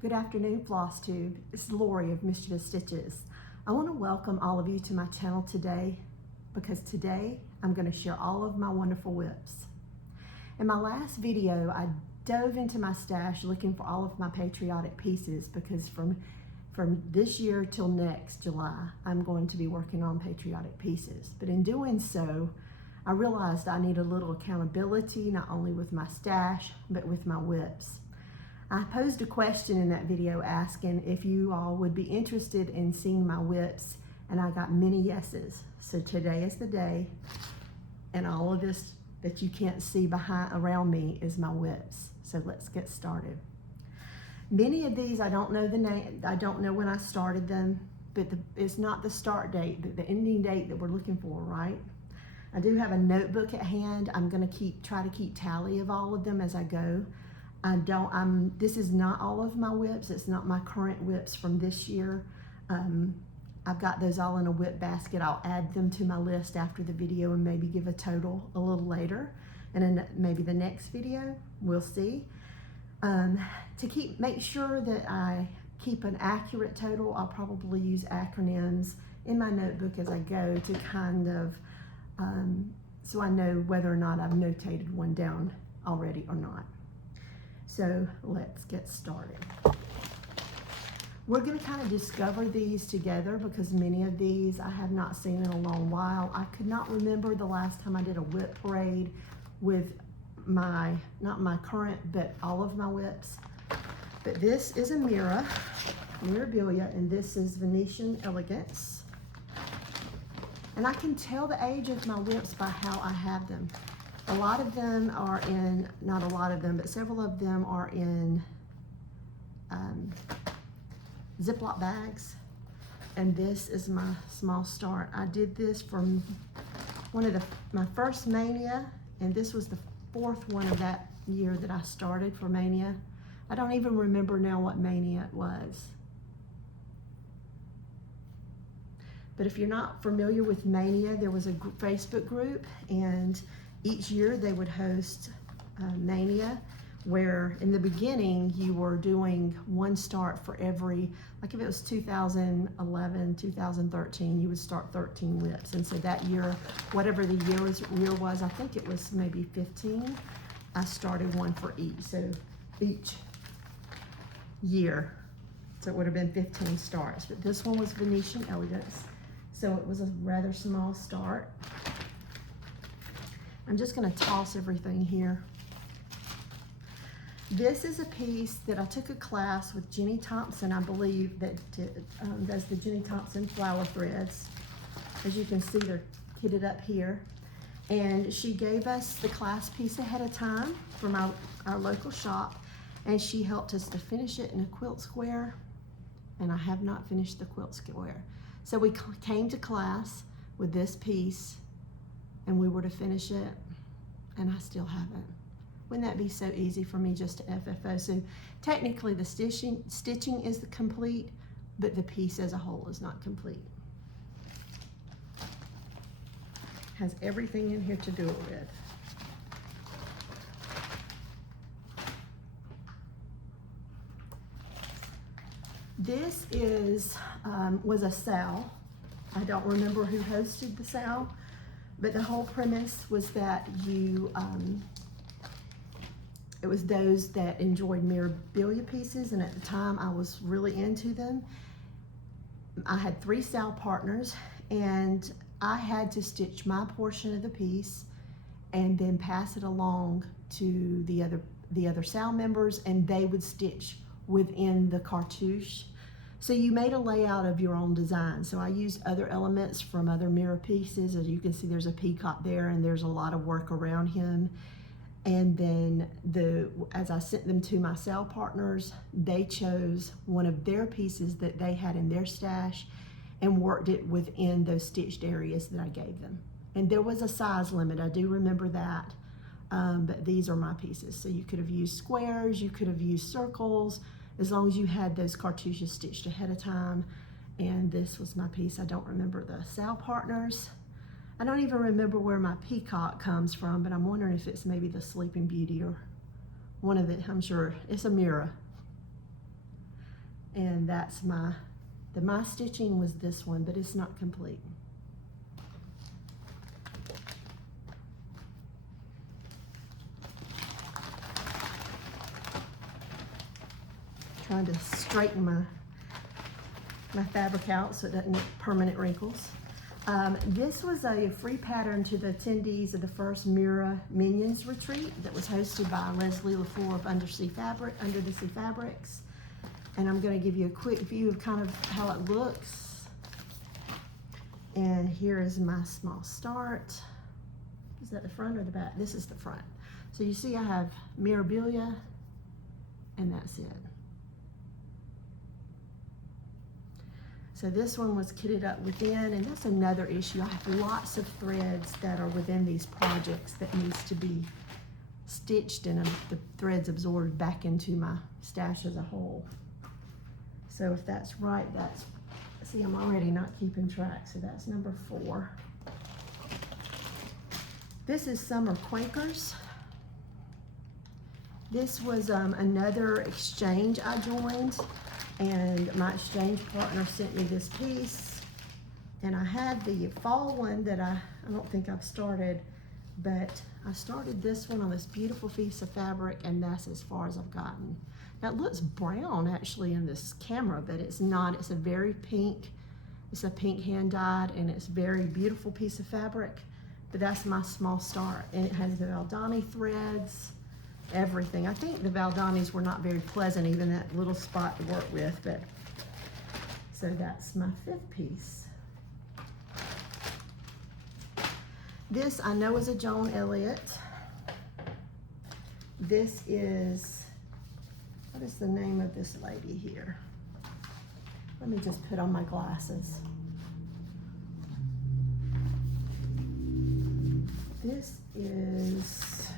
Good afternoon, Flosstube. It's Lori of MischievousStitches. I want to welcome all of you to my channel today because today I'm going to share all of my wonderful whips. In my last video, I dove into my stash looking for all of my patriotic pieces because from this year till next July, I'm going to be working on patriotic pieces. But in doing so, I realized I need a little accountability, not only with my stash, but with my whips. I posed a question in that video asking if you all would be interested in seeing my whips, and I got many yeses. So today is the day, and all of this that you can't see around me is my whips. So let's get started. Many of these I don't know the name, I don't know when I started them, but it's not the start date, but the ending date that we're looking for, right? I do have a notebook at hand. I'm gonna try to keep tally of all of them as I go. This is not all of my whips. It's not my current whips from this year. I've got those all in a whip basket. I'll add them to my list after the video and maybe give a total a little later. And then maybe the next video, we'll see. To make sure that I keep an accurate total, I'll probably use acronyms in my notebook as I go to kind of, so I know whether or not I've notated one down already or not. So let's get started. We're going to kind of discover these together because many of these I have not seen in a long while. I could not remember the last time I did a whip parade with not my current, but all of my whips. But this is a Mirabilia, and this is Venetian Elegance. And I can tell the age of my whips by how I have them. A lot of them are in, not a lot of them, but several of them are in Ziploc bags. And this is my small start. I did this from my first Mania, and this was the fourth one of that year that I started for Mania. I don't even remember now what Mania it was. But if you're not familiar with Mania, there was a Facebook group, and each year they would host Mania, where in the beginning you were doing one start for every, like if it was 2011, 2013, you would start 13 whips. And so that year, whatever the year was, I think it was maybe 15, I started one for each. So each year, so it would have been 15 starts. But this one was Venetian Elegance, so it was a rather small start. I'm just going to toss everything here. This is a piece that I took a class with Jenny Thompson, I believe, that does the Jenny Thompson flower threads. As you can see, they're kitted up here. And she gave us the class piece ahead of time from our local shop, and she helped us to finish it in a quilt square, and I have not finished the quilt square. So we came to class with this piece, and we were to finish it, and I still haven't. Wouldn't that be so easy for me just to FFO? So technically the stitching is complete, but the piece as a whole is not complete. Has everything in here to do it with. This was a sale. I don't remember who hosted the sale, but the whole premise was that it was those that enjoyed Mirabilia pieces, and at the time I was really into them. I had 3 sale partners, and I had to stitch my portion of the piece and then pass it along to the other sale members, and they would stitch within the cartouche. So you made a layout of your own design. So I used other elements from other mirror pieces. As you can see, there's a peacock there, and there's a lot of work around him. And then as I sent them to my sale partners, they chose one of their pieces that they had in their stash and worked it within those stitched areas that I gave them. And there was a size limit, I do remember that, but these are my pieces. So you could have used squares, you could have used circles, as long as you had those cartouches stitched ahead of time. And this was my piece. I don't remember the sale partners. I don't even remember where my peacock comes from, but I'm wondering if it's maybe the Sleeping Beauty or one of it. I'm sure it's a mirror. And that's my stitching was this one, but it's not complete. Trying to straighten my fabric out so it doesn't get permanent wrinkles. This was a free pattern to the attendees of the first Mira Minions retreat that was hosted by Leslie LaFleur of Undersea Fabrics. And I'm going to give you a quick view of kind of how it looks. And here is my small start. Is that the front or the back? This is the front. So you see I have Mirabilia, and that's it. So this one was kitted up within, and that's another issue. I have lots of threads that are within these projects that needs to be stitched and the threads absorbed back into my stash as a whole. So if that's right, see, I'm already not keeping track, so that's number 4. This is Summer Quakers. This was another exchange I joined, and my exchange partner sent me this piece. And I had the fall one that I don't think I've started, but I started this one on this beautiful piece of fabric, and that's as far as I've gotten. Now it looks brown actually in this camera, but it's not. It's a very pink, it's a pink hand dyed, and it's a very beautiful piece of fabric. But that's my small start, and it has the Valdani threads, everything. I think the Valdanis were not very pleasant, even that little spot to work with, but so that's my 5th piece. This I know is a Joan Elliott. This is, what is the name of this lady here? Let me just put on my glasses. This is,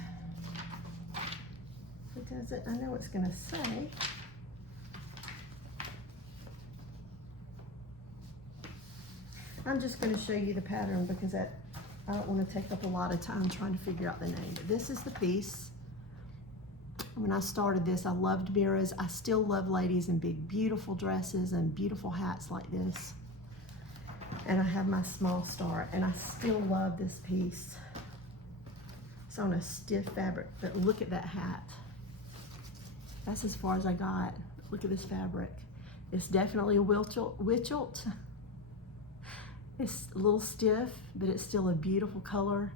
because I know it's going to say. I'm just going to show you the pattern because I don't want to take up a lot of time trying to figure out the name. But this is the piece. When I started this, I loved mirrors. I still love ladies in big, beautiful dresses and beautiful hats like this. And I have my small start, and I still love this piece. It's on a stiff fabric, but look at that hat. That's as far as I got. Look at this fabric. It's definitely a Wichelt. It's a little stiff, but it's still a beautiful color.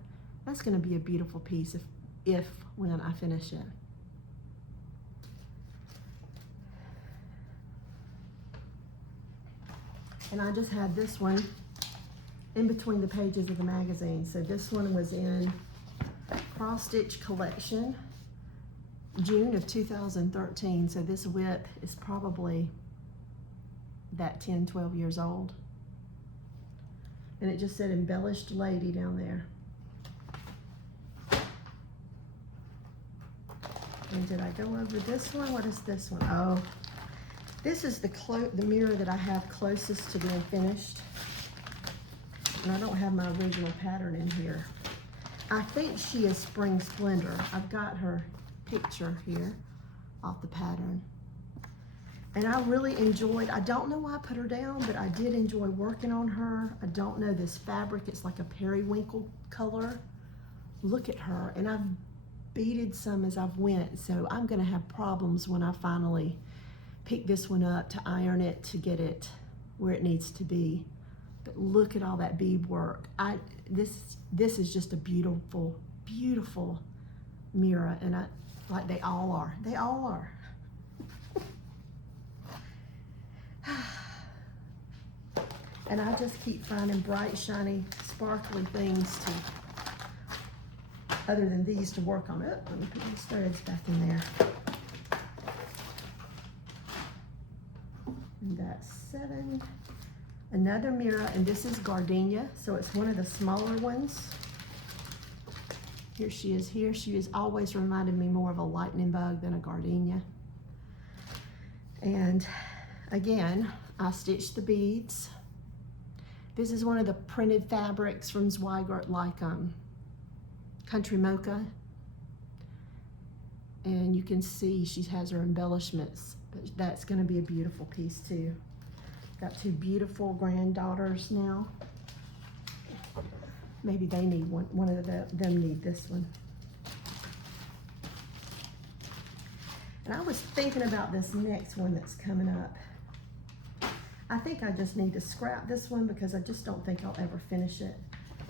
That's going to be a beautiful piece when I finish it. And I just had this one in between the pages of the magazine. So this one was in Cross Stitch Collection, June of 2013. So this whip is probably that 10, 12 years old. And it just said embellished lady down there. And did I go over this one? What is this one? Oh, this is the mirror that I have closest to being finished. And I don't have my original pattern in here. I think she is Spring Splendor. I've got her picture here off the pattern. And I really enjoyed, I don't know why I put her down, but I did enjoy working on her. I don't know this fabric, it's like a periwinkle color. Look at her, and I've beaded some as I've went, so I'm gonna have problems when I finally pick this one up to iron it to get it where it needs to be. But look at all that bead work. This is just a beautiful, beautiful mirror, and like they all are. They all are. And I just keep finding bright, shiny, sparkly things other than these to work on. Oh, let me put these threads back in there. And that's 7. Another mirror, and this is Gardenia, so it's one of the smaller ones. Here she is here. She has always reminded me more of a lightning bug than a gardenia. And again, I stitched the beads. This is one of the printed fabrics from Zweigart, like Country Mocha. And you can see she has her embellishments, but that's going to be a beautiful piece too. Got two beautiful granddaughters now. Maybe they need one of them need this one. And I was thinking about this next one that's coming up. I think I just need to scrap this one because I just don't think I'll ever finish it.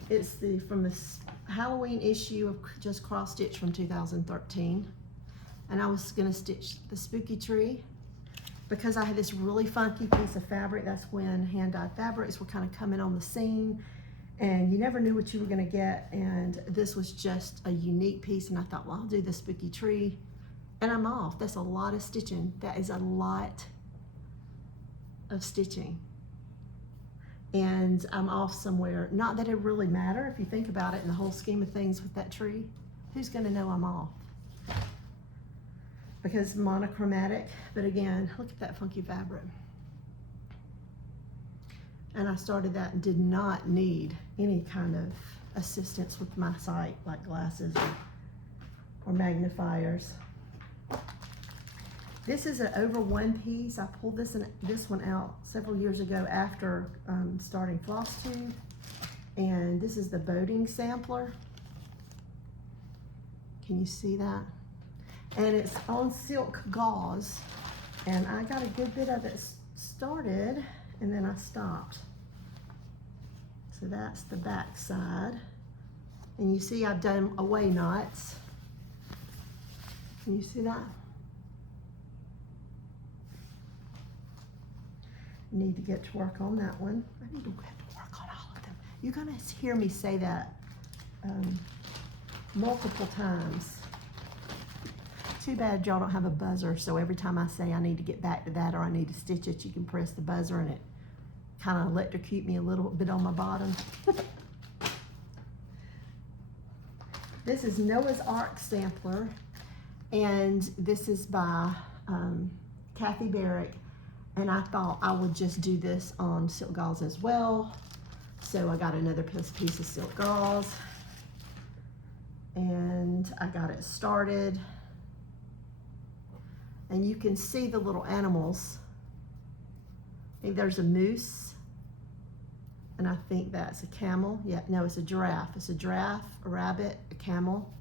It's from the Halloween issue of Just Cross Stitch from 2013. And I was gonna stitch the spooky tree because I had this really funky piece of fabric. That's when hand-dyed fabrics were kind of coming on the scene and you never knew what you were gonna get. And this was just a unique piece. And I thought, well, I'll do the spooky tree. And I'm off. That's a lot of stitching. That is a lot of stitching. And I'm off somewhere. Not that it really matter if you think about it in the whole scheme of things with that tree. Who's gonna know I'm off? Because monochromatic, but again, look at that funky fabric. And I started that and did not need any kind of assistance with my sight, like glasses or magnifiers. This is an over one piece. I pulled this one out several years ago after starting Flosstube. And this is the boating sampler. Can you see that? And it's on silk gauze. And I got a good bit of it started and then I stopped. So that's the back side. And you see I've done away knots. Can you see that? Need to get to work on that one. I need to get to work on all of them. You're gonna hear me say that multiple times. Too bad y'all don't have a buzzer, so every time I say I need to get back to that or I need to stitch it, you can press the buzzer and it kind of electrocute me a little bit on my bottom. This is Noah's Ark sampler, and this is by Kathy Barrick. And I thought I would just do this on silk gauze as well. So I got another piece of silk gauze and I got it started. And you can see the little animals. I think there's a moose and I think that's a camel. Yeah, no, it's a giraffe. It's a giraffe, a rabbit, a camel.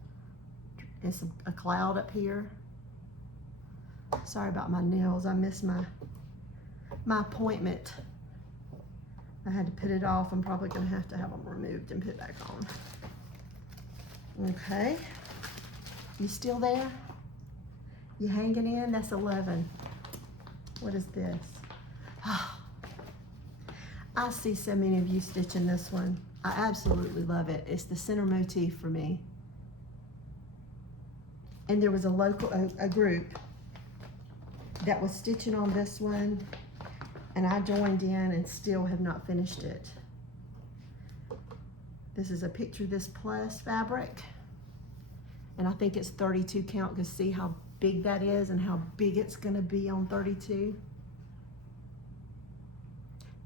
It's a cloud up here. Sorry about my nails. I missed my appointment. I had to put it off. I'm probably gonna have to have them removed and put back on. Okay, you still there? You hanging in? That's 11. What is this? I see so many of you stitching this one. I absolutely love it. It's the center motif for me. And there was a group that was stitching on this one, and I joined in and still have not finished it. This is a Picture This Plus fabric, and I think it's 32 count, because see how big that is and how big it's gonna be on 32.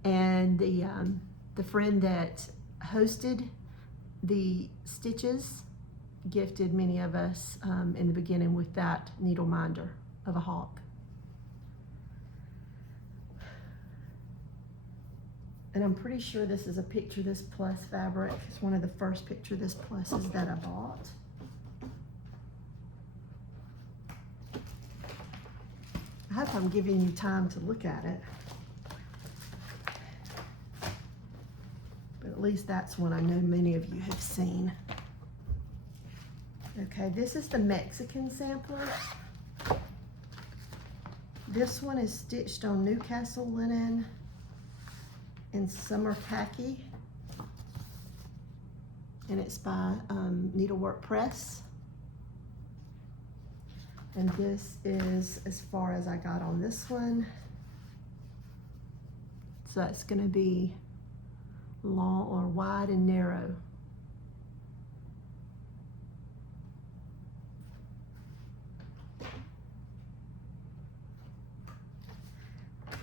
And the friend that hosted the stitches gifted many of us in the beginning with that needle minder of a hawk. And I'm pretty sure this is a Picture This Plus fabric. It's one of the first Picture This Pluses that I bought. I hope I'm giving you time to look at it. But at least that's one I know many of you have seen. Okay, this is the Mexican sampler. This one is stitched on Newcastle linen in summer khaki, and it's by Needlework Press. And this is as far as I got on this one. So it's going to be long or wide and narrow.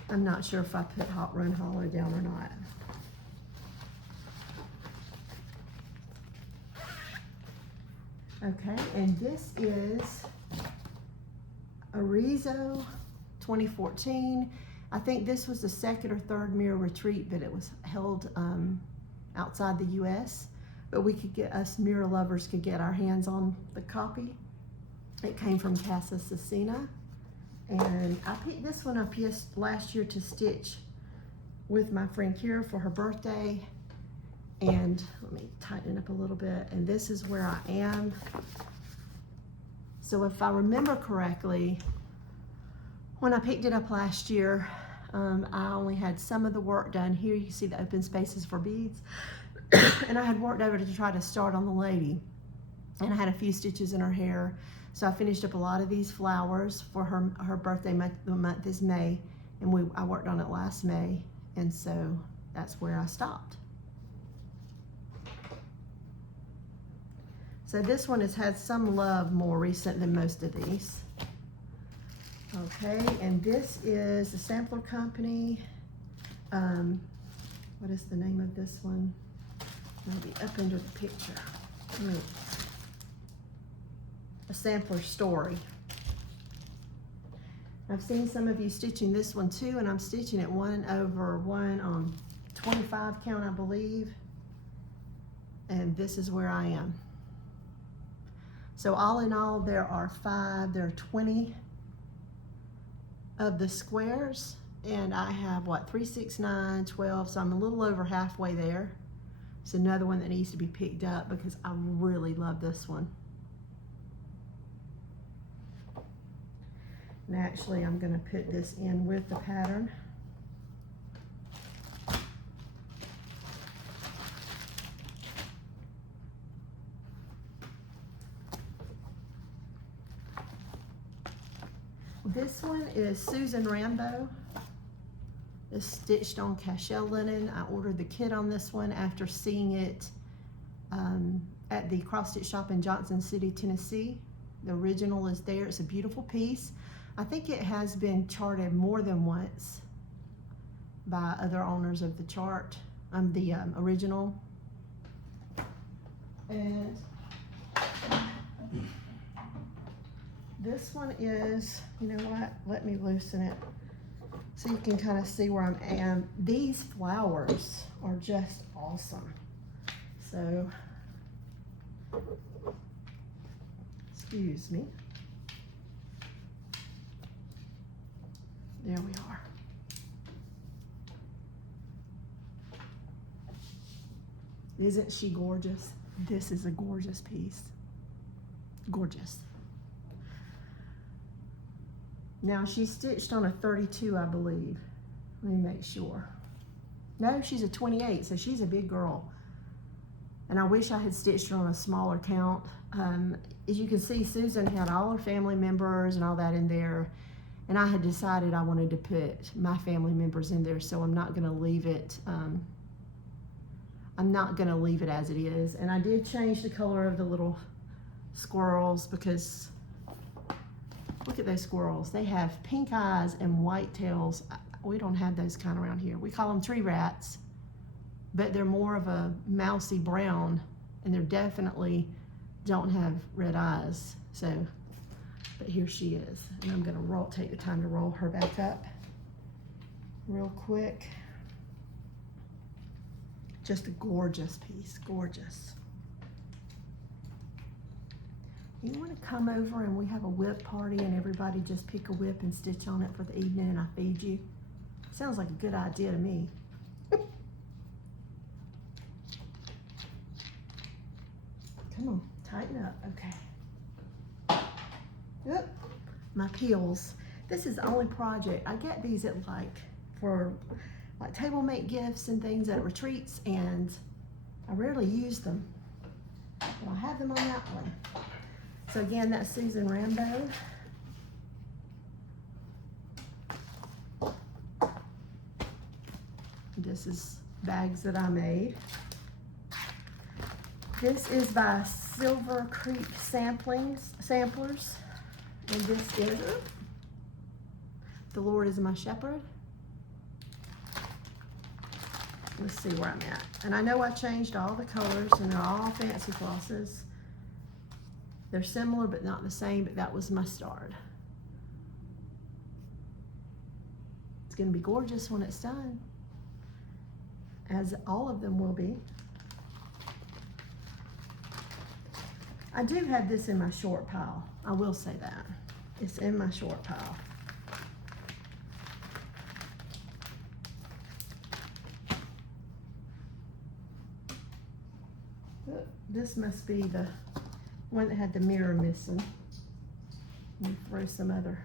I'm not sure if I put Hot Run Hollow down or not. Okay, and this is Arizo 2014. I think this was the second or third mirror retreat, but it was held outside the US. But we could get, us mirror lovers could get our hands on the copy. It came from Casa Cecina. And I picked this one up last year to stitch with my friend Kira for her birthday. And let me tighten it up a little bit. And this is where I am. So if I remember correctly, when I picked it up last year, I only had some of the work done. Here you can see the open spaces for beads. And I had worked over to try to start on the lady. And I had a few stitches in her hair. So I finished up a lot of these flowers for her birthday month. The month is May, and I worked on it last May, and so that's where I stopped. So this one has had some love more recent than most of these. Okay, and this is the Sampler Company. What is the name of this one? Maybe up under the picture. A Sampler Story. I've seen some of you stitching this one too, and I'm stitching it 1/1 on 25 count, I believe. And this is where I am. So all in all, there are 20 of the squares, and I have what, 3, 6, 9, 12, so I'm a little over halfway there. It's another one that needs to be picked up because I really love this one. And actually, I'm going to put this in with the pattern. This one is Susan Rambo. It's stitched on cashel linen. I ordered the kit on this one after seeing it at the cross stitch shop in Johnson City, Tennessee. The original is there. It's a beautiful piece. I think it has been charted more than once by other owners of the chart, the original. And this one is, you know what, let me loosen it so you can kind of see where I am. These flowers are just awesome. So, excuse me. There we are. Isn't she gorgeous? This is a gorgeous piece. Gorgeous. Now she's stitched on a 32, I believe. Let me make sure. No, she's a 28, so she's a big girl. And I wish I had stitched her on a smaller count. As you can see, Susan had all her family members and all that in there. And I had decided I wanted to put my family members in there, so I'm not gonna leave it, I'm not gonna leave it as it is. And I did change the color of the little squirrels because look at those squirrels. They have pink eyes and white tails. We don't have those kind around here. We call them tree rats, but they're more of a mousy brown, and they definitely don't have red eyes. So, but here she is. And I'm gonna take the time to roll her back up real quick. Just a gorgeous piece, gorgeous. You want to come over and we have a whip party and everybody just pick a whip and stitch on it for the evening and I feed you? Sounds like a good idea to me. Come on, tighten up, okay. Yep, my peels. This is the only project. I get these at for table mate gifts and things at retreats, and I rarely use them. Well, I have them on that one. So again, that's Susan Rambo. This is bags that I made. This is by Silver Creek Samplers. And this is, The Lord is My Shepherd. Let's see where I'm at. And I know I changed all the colors and they're all fancy flosses. They're similar but not the same, but that was Mustard. going to be gorgeous when it's done, as all of them will be. I do have this in my short pile. I will say that. It's in my short pile. This must be the one that had the mirror missing. Let me throw some other.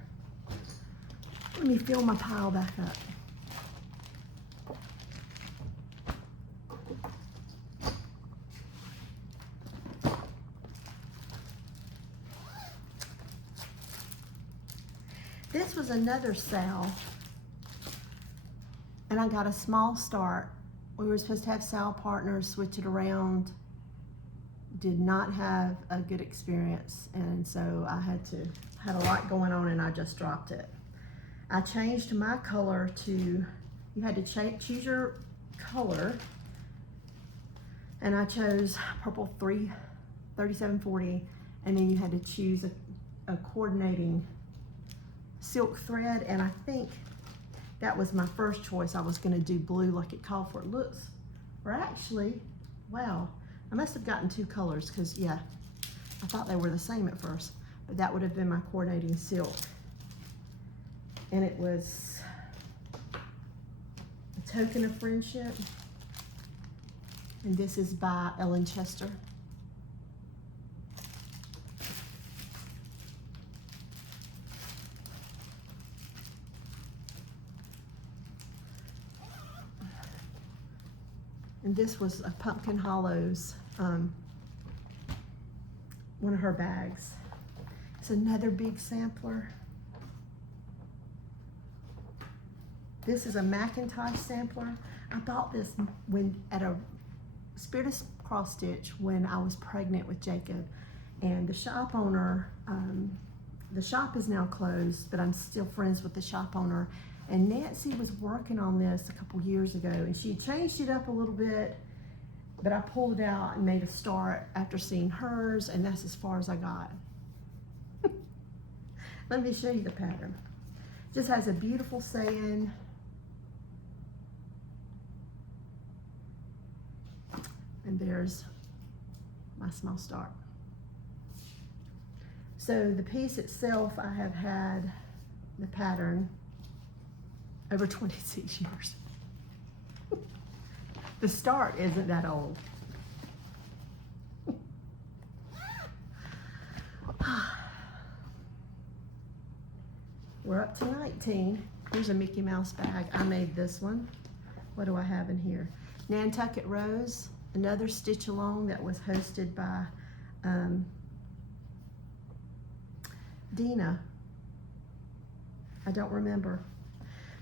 Let me fill my pile back up. This was another sale, and I got a small start. We were supposed to have sale partners, switch it around. Did not have a good experience, and so I had a lot going on, and I just dropped it. I changed my color to, you had to choose your color, and I chose purple 3740, and then you had to choose a coordinating silk thread, and I think that was my first choice. I was going to do blue like it called for. It looks, or actually, wow, I must have gotten two colors, because yeah, I thought they were the same at first, but that would have been my coordinating silk. And it was A Token of Friendship, and this is by Ellen Chester. And this was a Pumpkin Hollows, one of her bags. It's another big sampler. This is a Macintosh sampler. I bought this when at a Spirit of Cross Stitch when I was pregnant with Jacob, and the shop owner, the shop is now closed, but I'm still friends with the shop owner. And Nancy was working on this a couple years ago, and she changed it up a little bit, but I pulled it out and made a start after seeing hers, and that's as far as I got. Let me show you the pattern. Just has a beautiful saying. And there's my small start. So the piece itself, I have had the pattern over 26 years. The start isn't that old. We're up to 19. Here's a Mickey Mouse bag. I made this one. What do I have in here? Nantucket Rose, another stitch along that was hosted by Dina. I don't remember.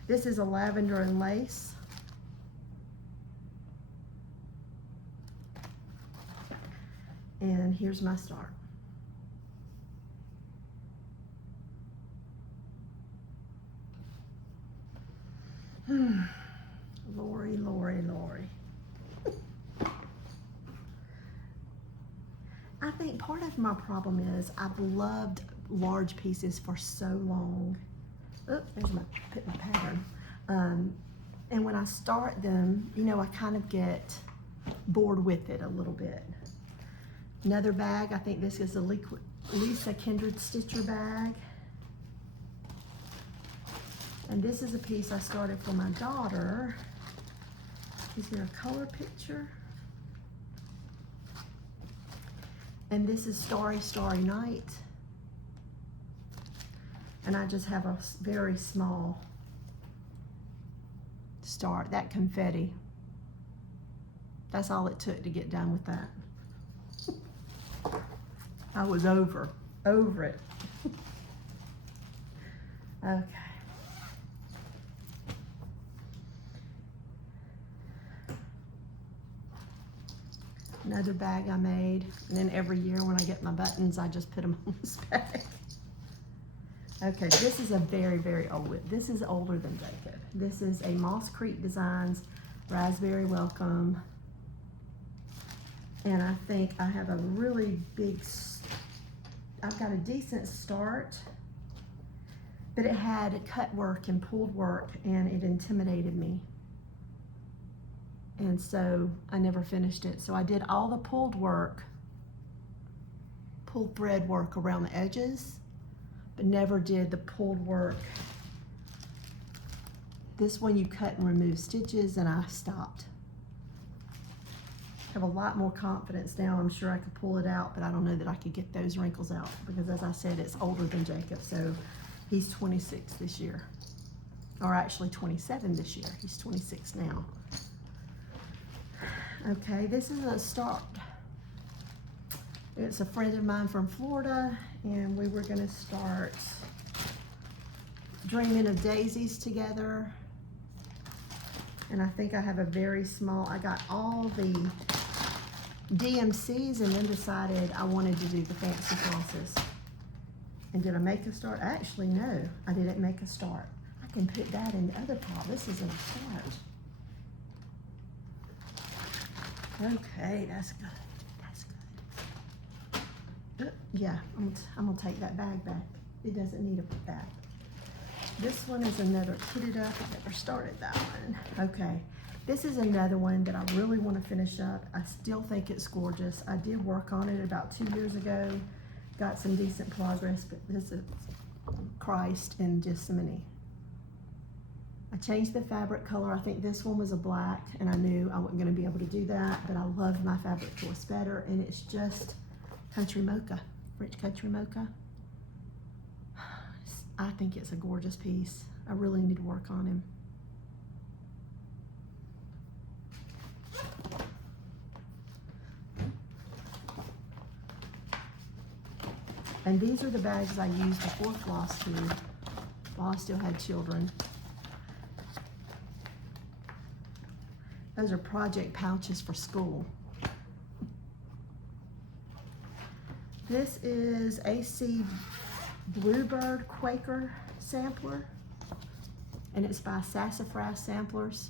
This is a lavender and lace. And here's my start. Lori, Lori, Lori. I think part of my problem is I've loved large pieces for so long. Oh, there's my pattern. And when I start them, you know, I kind of get bored with it a little bit. Another bag, I think this is a Lisa Kindred Stitcher bag. And this is a piece I started for my daughter. Is there a color picture? And this is Starry, Starry Night. And I just have a very small start. That confetti. That's all it took to get done with that. I was over it. Okay. Another bag I made, and then every year when I get my buttons, I just put them on this bag. Okay, this is a very, very old whip. This is older than Jacob. This is a Moss Creek Designs Raspberry Welcome. And I think I have a really big, I've got a decent start. but it had cut work and pulled work, and it intimidated me. And so I never finished it. So I did all the pulled thread work around the edges, but never did the pulled work. This one you cut and remove stitches, and I stopped. I have a lot more confidence now. I'm sure I could pull it out, but I don't know that I could get those wrinkles out because, as I said, it's older than Jacob. So he's 26 this year, or actually 27 this year. He's 26 now. Okay, this is a start. It's a friend of mine from Florida, and we were gonna start dreaming of daisies together. And I think I have a very small, I got all the DMCs and then decided I wanted to do the fancy flosses. And did I make a start? Actually, no, I didn't make a start. I can put that in the other pot. This isn't a start. Okay, that's good. That's good. Yeah, I'm gonna take that bag back. It doesn't need a bag. This one is another put it up. I never started that one. Okay, this is another one that I really want to finish up. I still think it's gorgeous. I did work on it about 2 years ago. Got some decent progress, but this is Christ and Gethsemane. I changed the fabric color. I think this one was a black, and I knew I wasn't going to be able to do that, but I love my fabric choice better, and it's just country mocha, rich country mocha. I think it's a gorgeous piece. I really need to work on him. And these are the bags I used before Flosstube, while I still had children. Those are project pouches for school. This is AC Bluebird Quaker sampler, and it's by Sassafras Samplers.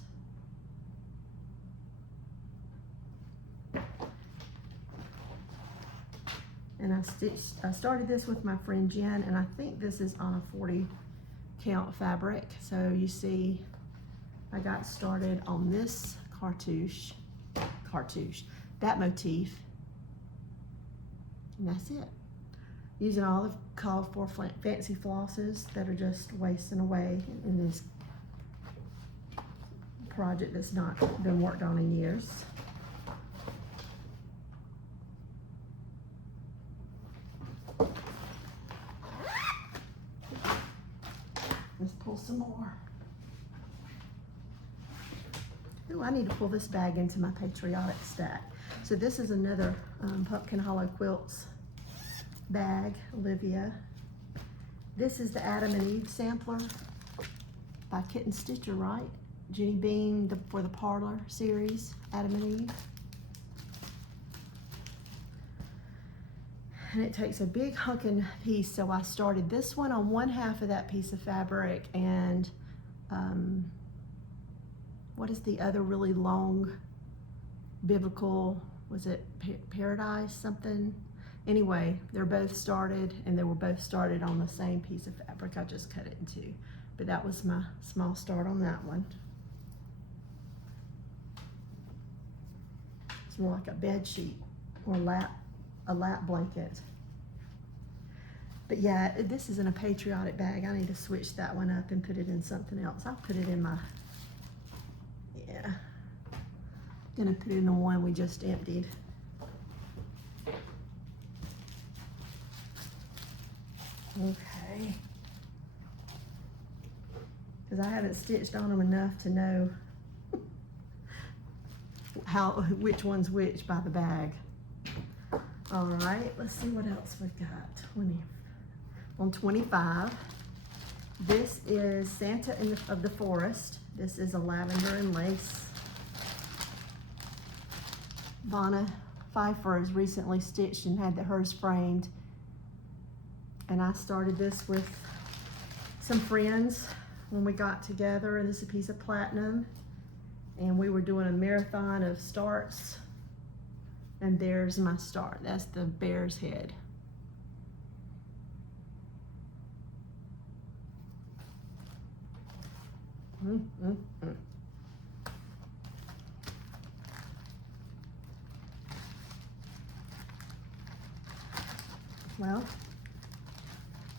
And I started this with my friend Jen, and I think this is on a 40 count fabric. So you see, I got started on this cartouche, that motif, and that's it. Using all the called for fancy flosses that are just wasting away in this project that's not been worked on in years. Let's pull some more. Ooh, I need to pull this bag into my patriotic stack. So this is another Pumpkin Hollow Quilts bag, Olivia. This is the Adam and Eve sampler by Kitten Stitcher, right? Jenny Bean for the Parlor series, Adam and Eve. And it takes a big hunkin' piece, so I started this one on one half of that piece of fabric, and what is the other really long biblical, was it Paradise something? Anyway, they're both started, and they were both started on the same piece of fabric. I just cut it in two, but that was my small start on that one. It's more like a bed sheet or a lap blanket. But yeah, this is in a patriotic bag. I need to switch that one up and put it in something else. I'll put it in my, yeah. Gonna put it in the one we just emptied. Okay. Because I haven't stitched on them enough to know which one's which by the bag. All right, let's see what else we've got. 20. On 25, this is Santa of the Forest. This is a lavender and lace. Vanna Pfeiffer has recently stitched and had hers framed. And I started this with some friends when we got together. This is a piece of platinum. And we were doing a marathon of starts. And there's my start. That's the bear's head. Well,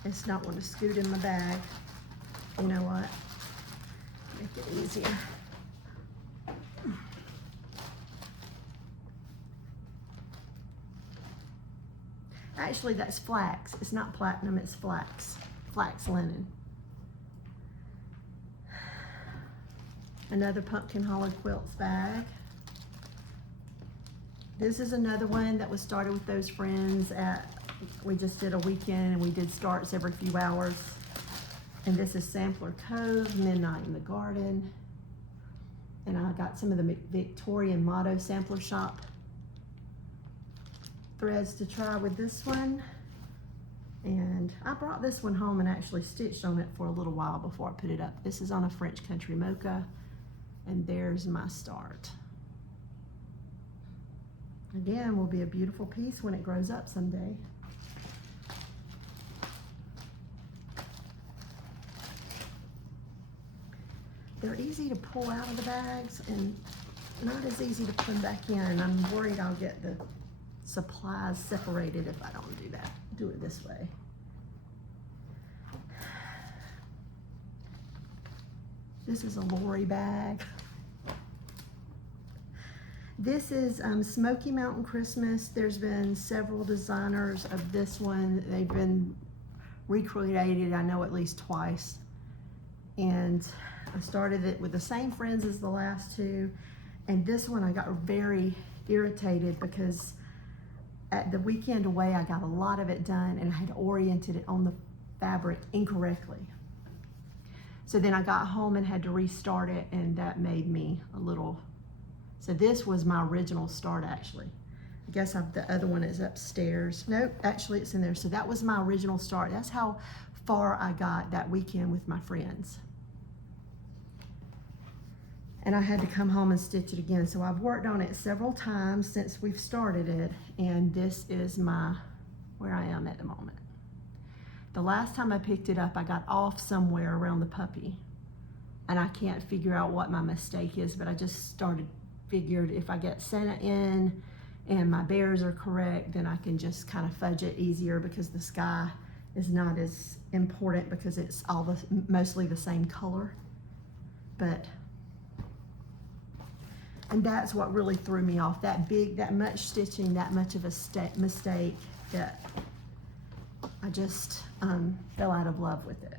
it's not going to scoot in my bag. You know what? Make it easier. Actually, that's flax. It's not platinum, it's flax. Flax linen. Another pumpkin hollow quilts bag. This is another one that was started with those friends we just did a weekend and we did starts every few hours. And this is Sampler Cove, Midnight in the Garden. And I got some of the Victorian Motto Sampler Shop threads to try with this one. And I brought this one home and actually stitched on it for a little while before I put it up. This is on a French Country Mocha, and there's my start. Again, will be a beautiful piece when it grows up someday. They're easy to pull out of the bags and not as easy to put back in. I'm worried I'll get the supplies separated if I don't do that. Do it this way. This is a Lori bag. This is Smoky Mountain Christmas. There's been several designers of this one. They've been recreated, I know, at least twice. And I started it with the same friends as the last two. And this one I got very irritated because at the weekend away, I got a lot of it done and I had oriented it on the fabric incorrectly. So then I got home and had to restart it, and that made me a little, so this was my original start actually. I guess the other one is upstairs. Nope, actually it's in there. So that was my original start. That's how far I got that weekend with my friends. And I had to come home and stitch it again. So I've worked on it several times since we've started it, and this is where I am at the moment. The last time I picked it up, I got off somewhere around the puppy, and I can't figure out what my mistake is, but I just figured if I get Santa in and my bears are correct, then I can just kind of fudge it easier because the sky is not as important because it's mostly the same color. And that's what really threw me off. That much stitching, that much of a mistake, that I just fell out of love with it.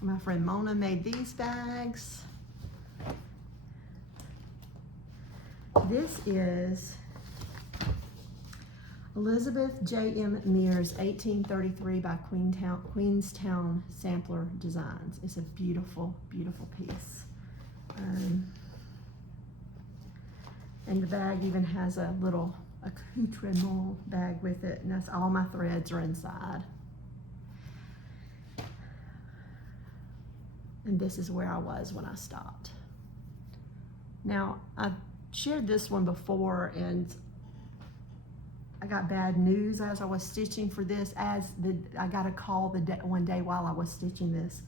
My friend Mona made these bags. This is Elizabeth J.M. Mears, 1833 by Queenstown Sampler Designs. It's a beautiful, beautiful piece. And the bag even has a little accoutrement bag with it, and that's all my threads are inside. And this is where I was when I stopped. Now, I've shared this one before, and I got bad news as I was stitching for this. I got a call one day while I was stitching this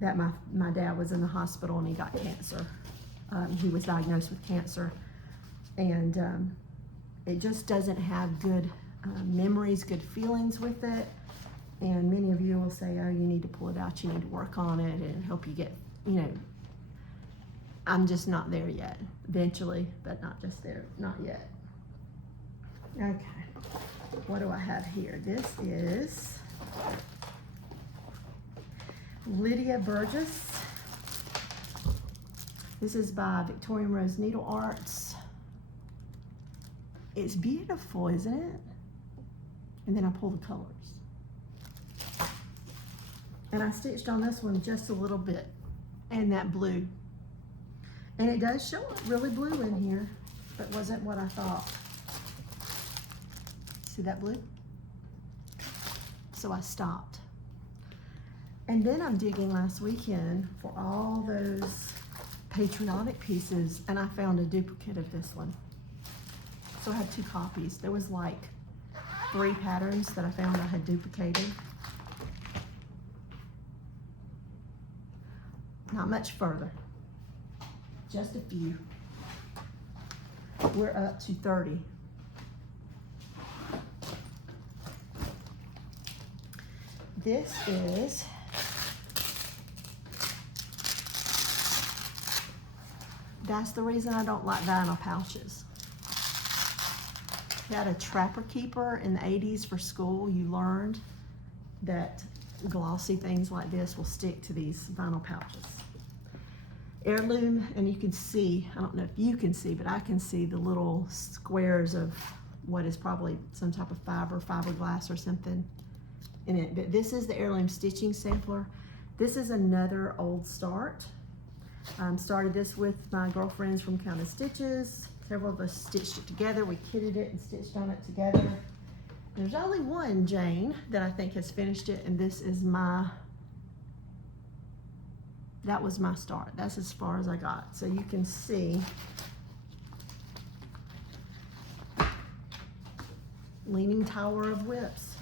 that my dad was in the hospital and he got cancer. He was diagnosed with cancer, and it just doesn't have good memories, good feelings with it. And many of you will say, oh, you need to pull it out, you need to work on it and help you get, I'm just not there yet. Eventually, but not just there, not yet. Okay, what do I have here? This is Lydia Burgess. This is by Victorian Rose Needle Arts. It's beautiful, isn't it? And then I pull the colors. And I stitched on this one just a little bit, and that blue. And it does show up really blue in here, but wasn't what I thought. See that blue? So I stopped. And then I'm digging last weekend for all those patriotic pieces, and I found a duplicate of this one. So I have 2 copies. There was like 3 patterns that I found I had duplicated. not much further. Just a few. We're up to 30. This is that's the reason I don't like vinyl pouches. You had a trapper keeper in the 80s for school. You learned that glossy things like this will stick to these vinyl pouches. Heirloom, and you can see, I don't know if you can see, but I can see the little squares of what is probably some type of fiberglass or something in it. But this is the Heirloom stitching sampler. This is another old start. Started this with my girlfriends from Count of Stitches. Several of us stitched it together. We kitted it and stitched on it together. There's only one, Jane, that I think has finished it, and this is that was my start. That's as far as I got. So you can see Leaning Tower of Whips.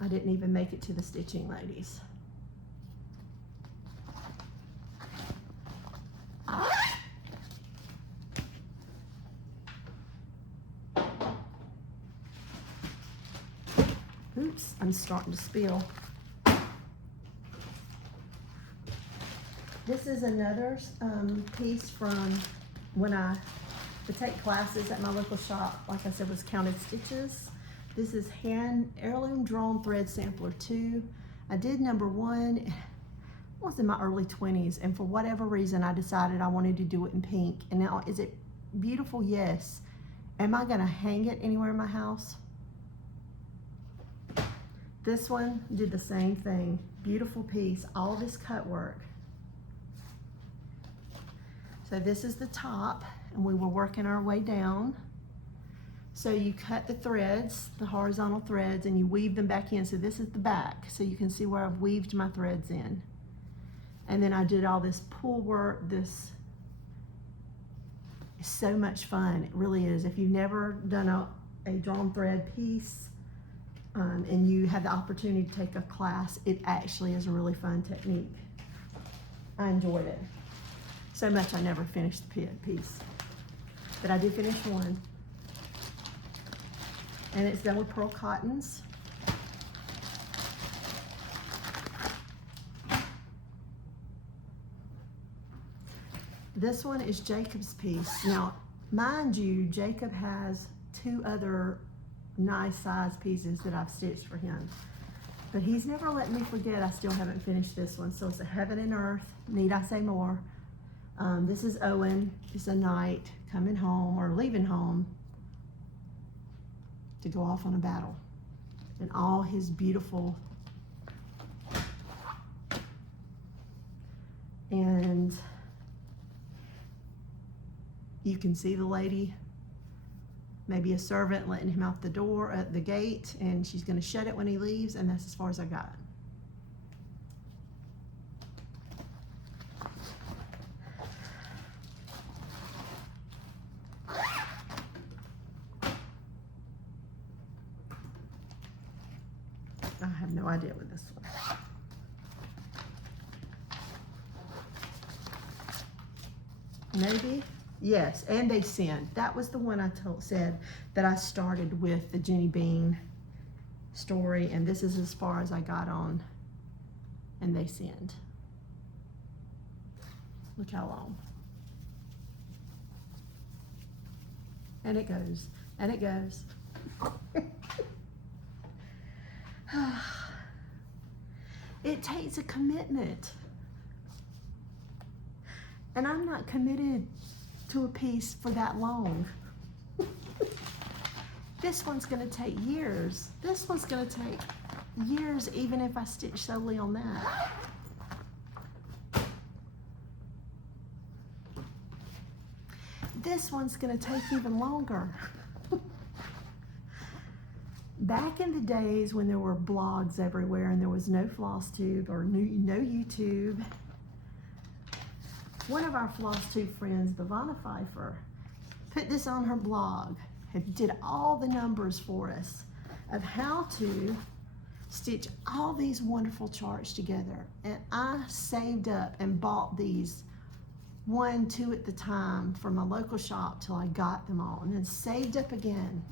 I didn't even make it to the stitching ladies. Oops, I'm starting to spill. This is another piece from when I would take classes at my local shop, like I said, was Counted Stitches. This is Heirloom Drawn Thread Sampler 2. I did number 1, I was in my early 20s, and for whatever reason I decided I wanted to do it in pink. And now, is it beautiful? Yes. Am I gonna hang it anywhere in my house? This one did the same thing. Beautiful piece, all this cut work. So this is the top, and we were working our way down. So you cut the threads, the horizontal threads, and you weave them back in. So this is the back, so you can see where I've weaved my threads in. And then I did all this pull work. This is so much fun, it really is. If you've never done a drawn thread piece, and you have the opportunity to take a class, it actually is a really fun technique. I enjoyed it so much I never finished the piece, but I did finish one. And it's done with pearl cottons. This one is Jacob's piece. Now, mind you, Jacob has 2 other nice size pieces that I've stitched for him, but he's never let me forget I still haven't finished this one. So it's a Heaven and Earth, need I say more. This is Owen. It's a knight coming home or leaving home to go off on a battle, and all his beautiful, and you can see the lady, maybe a servant letting him out the door at the gate, and she's going to shut it when he leaves, and that's as far as I got. I have no idea with this one. Maybe. Yes, and they sinned. That was the one I said that I started with, the Jenny Bean story, and this is as far as I got on, and they sinned. Look how long. And it goes, and it goes. It takes a commitment, and I'm not committed to a piece for that long. This one's going to take years. This one's going to take years, even if I stitch solely on that. This one's going to take even longer. Back in the days when there were blogs everywhere and there was no Flosstube or no YouTube, one of our Flosstube friends, Vanna Pfeiffer, put this on her blog. It did all the numbers for us of how to stitch all these wonderful charts together. And I saved up and bought these 1, 2 at the time from a local shop till I got them all, and then saved up again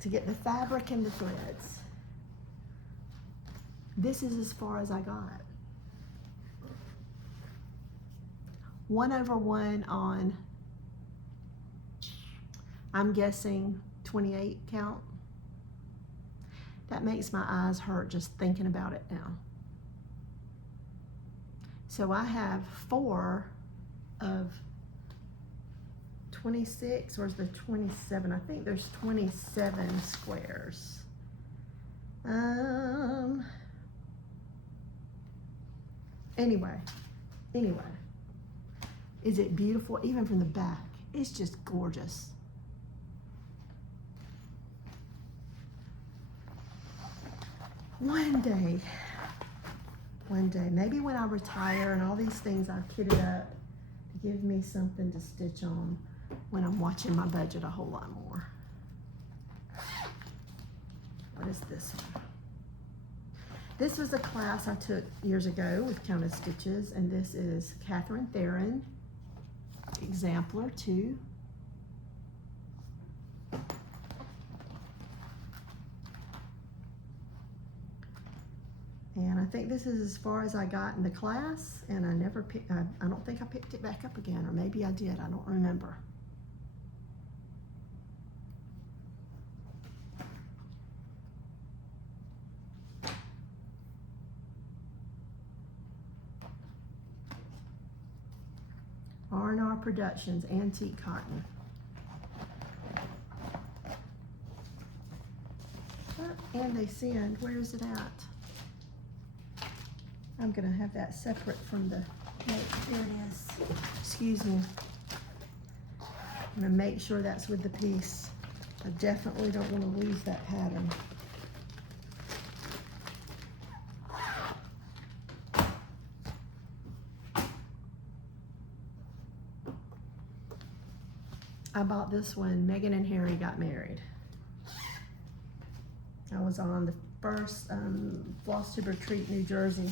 to get the fabric and the threads. This is as far as I got. 1/1 on, I'm guessing 28 count. That makes my eyes hurt just thinking about it now. So I have 4 of 26, or is there 27? I think there's 27 squares. Anyway, is it beautiful? Even from the back, it's just gorgeous. One day, maybe when I retire and all these things I've kitted up to give me something to stitch on when I'm watching my budget a whole lot more. What is this one? This was a class I took years ago with Counted Stitches, and this is Catherine Theron, Exemplar 2. And I think this is as far as I got in the class, and I never picked, I don't think I picked it back up again, or maybe I did, I don't remember. R&R Productions, Antique Cotton. And they send, where is it at? I'm gonna have that separate from the, here it is. Excuse me. I'm gonna make sure that's with the piece. I definitely don't wanna lose that pattern. I bought this when Megan and Harry got married. I was on the first Flosstube retreat, New Jersey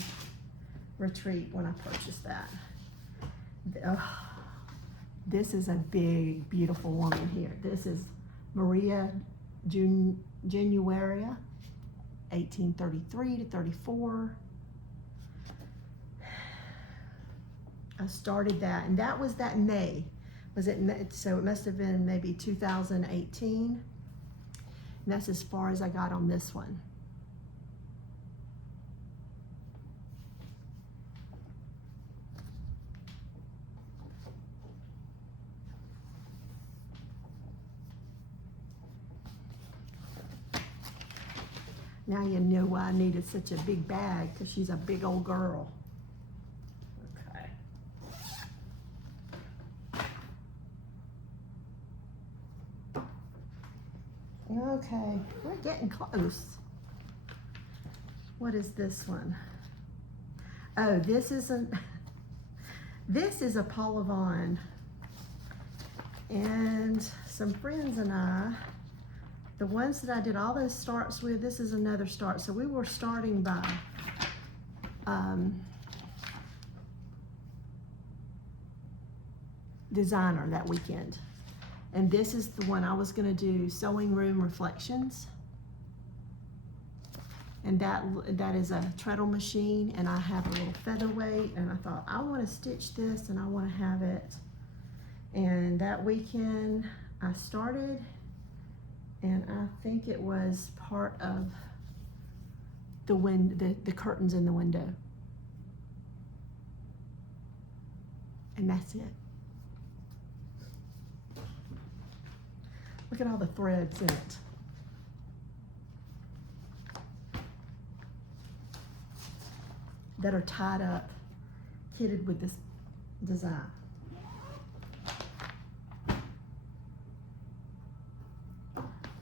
retreat when I purchased that. This is a big, beautiful woman here. This is Maria Genuaria, 1833 to 34. I started that, and that was that May. So it must have been maybe 2018. And that's as far as I got on this one. Now you know why I needed such a big bag, because she's a big old girl. Okay, we're getting close. What is this one? Oh, this is a Paula Vaughn. And some friends and I, the ones that I did all those starts with, this is another start. So we were starting by designer that weekend. And this is the one I was gonna do, Sewing Room Reflections. And that is a treadle machine, and I have a little featherweight, and I thought I wanna stitch this and I wanna have it. And that weekend I started, and I think it was part of the curtains in the window. And that's it. Look at all the threads in it. That are tied up, kitted with this design.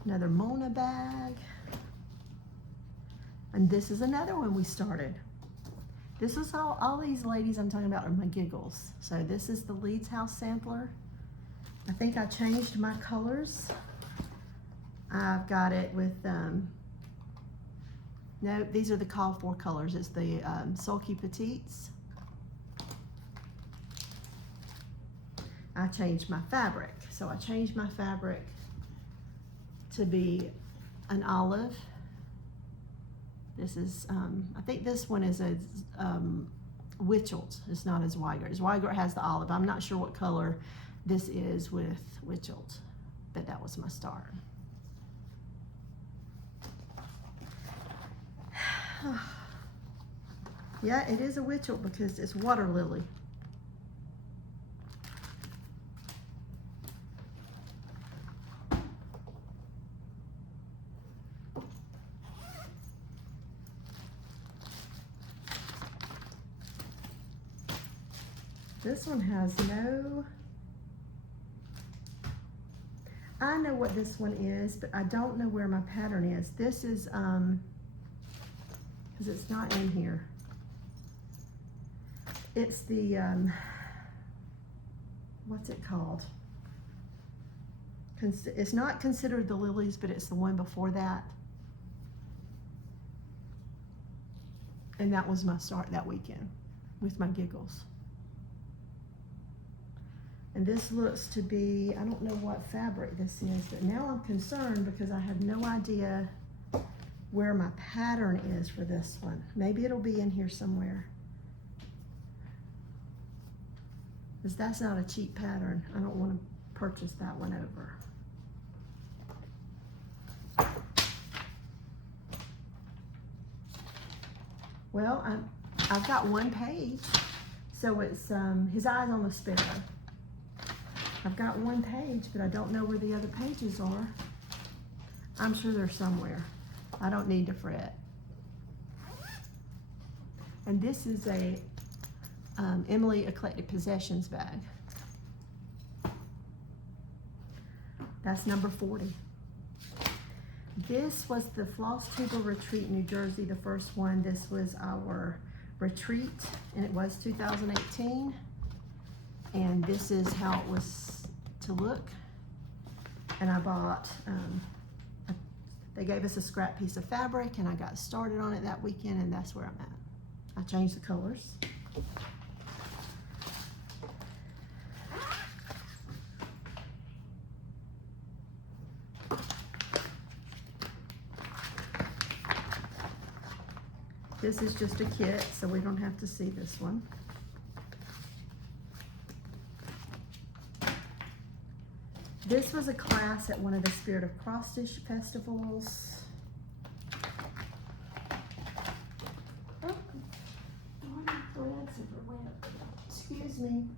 Another Mona bag. And this is another one we started. This is all these ladies I'm talking about are my giggles. So this is the Leeds House sampler. I think I changed my colors. I've got it with No, these are the called for colors. It's the Sulky Petites. I changed my fabric. So I changed my fabric to be an olive. This is, I think this one is a Witchel's. It's not as Weigert. As Weigert has the olive. I'm not sure what color this is with Witchel's, but that was my start. Yeah, it is a Witchel because it's water lily. This one has no, I know what this one is, but I don't know where my pattern is. This is, because it's not in here. It's the, what's it called? It's not considered the lilies, but it's the one before that. And that was my start that weekend with my giggles. And this looks to be, I don't know what fabric this is, but now I'm concerned because I have no idea where my pattern is for this one. Maybe it'll be in here somewhere. Because that's not a cheap pattern. I don't want to purchase that one over. Well, I've got one page. So it's his eyes on the sparrow. I've got one page, but I don't know where the other pages are. I'm sure they're somewhere. I don't need to fret. And this is a Emily Eclectic Possessions bag. That's number 40. This was the Flosstube Retreat, New Jersey, the first one. This was our retreat, and it was 2018. And this is how it was to look. And I bought, they gave us a scrap piece of fabric, and I got started on it that weekend, and that's where I'm at. I changed the colors. This is just a kit, so we don't have to see this one. This was a class at one of the Spirit of Cross Stitch festivals. Oh, my threads have went. Excuse me.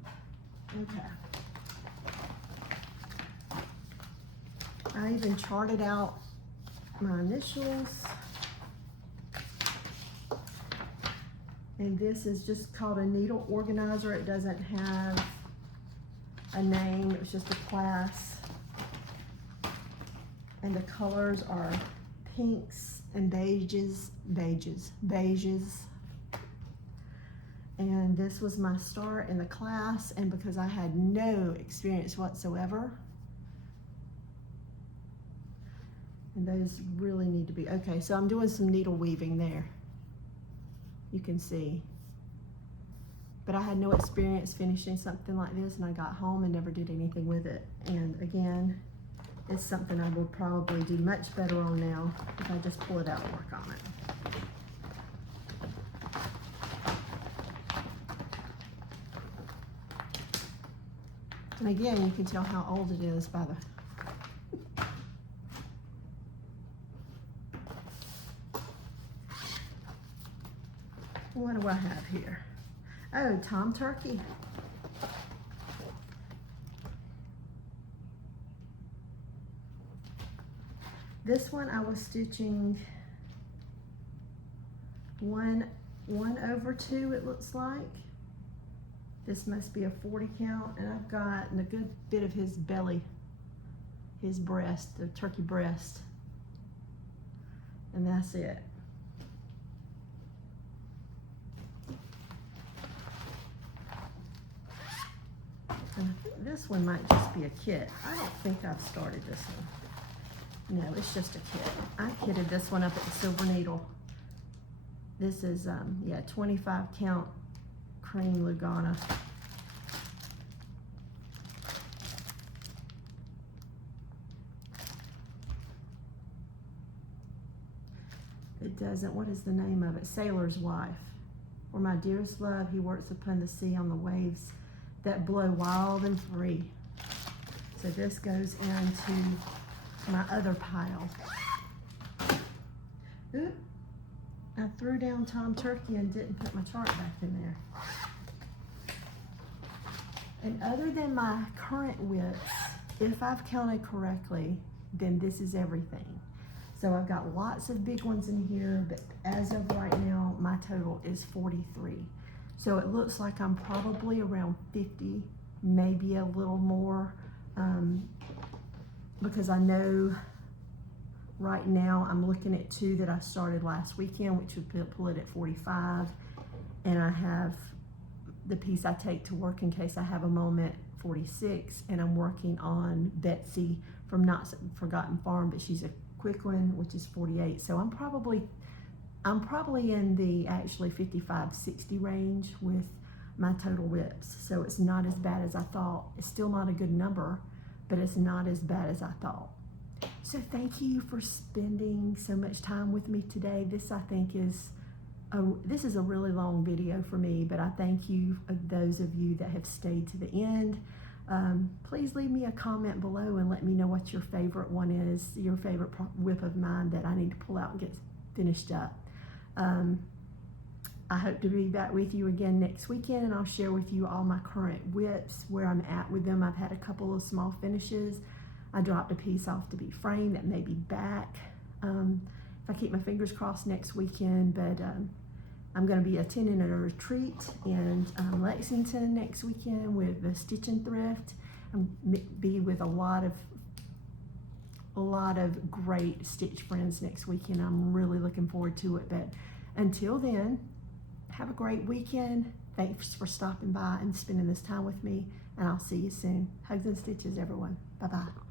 Okay. I even charted out my initials. And this is just called a needle organizer. It doesn't have a name, it was just a class. And the colors are pinks and beiges. And this was my start in the class, and because I had no experience whatsoever, and those really need to be, okay, so I'm doing some needle weaving there. You can see. But I had no experience finishing something like this, and I got home and never did anything with it. And again, it's something I will probably do much better on now if I just pull it out and work on it. And again, you can tell how old it is by the what do I have here? Oh, Tom Turkey. This one I was stitching 1/2, it looks like. This must be a 40 count, and I've got a good bit of his belly, his breast, the turkey breast, and that's it. And I think this one might just be a kit. I don't think I've started this one. No, it's just a kit. I kitted this one up at the Silver Needle This is, yeah, 25 count cream Lugana. It doesn't, what is the name of it? Sailor's Wife. For my dearest love, he works upon the sea on the waves that blow wild and free. So this goes into my other pile. Oop, I threw down Tom Turkey and didn't put my chart back in there. And other than my current widths, if I've counted correctly, then this is everything. So I've got lots of big ones in here, but as of right now, my total is 43. So it looks like I'm probably around 50, maybe a little more, because I know right now I'm looking at 2 that I started last weekend, which would pull it at 45. And I have the piece I take to work in case I have a moment, 46. And I'm working on Betsy from Not Forgotten Farm, but she's a quick one, which is 48. So I'm probably in the actually 55-60 range with my total whips. So it's not as bad as I thought. It's still not a good number, but it's not as bad as I thought. So thank you for spending so much time with me today. This, I think, is a really long video for me, but I thank you, those of you that have stayed to the end. Please leave me a comment below and let me know what your favorite one is, your favorite whip of mine that I need to pull out and get finished up. I hope to be back with you again next weekend, and I'll share with you all my current whips, where I'm at with them. I've had a couple of small finishes. I dropped a piece off to be framed that may be back. If I keep my fingers crossed next weekend, but I'm going to be attending a retreat in Lexington next weekend with the Stitch and Thrift. Be with a lot of great stitch friends next weekend. I'm really looking forward to it. But until then, have a great weekend. Thanks for stopping by and spending this time with me, and I'll see you soon. Hugs and stitches, everyone. Bye-bye.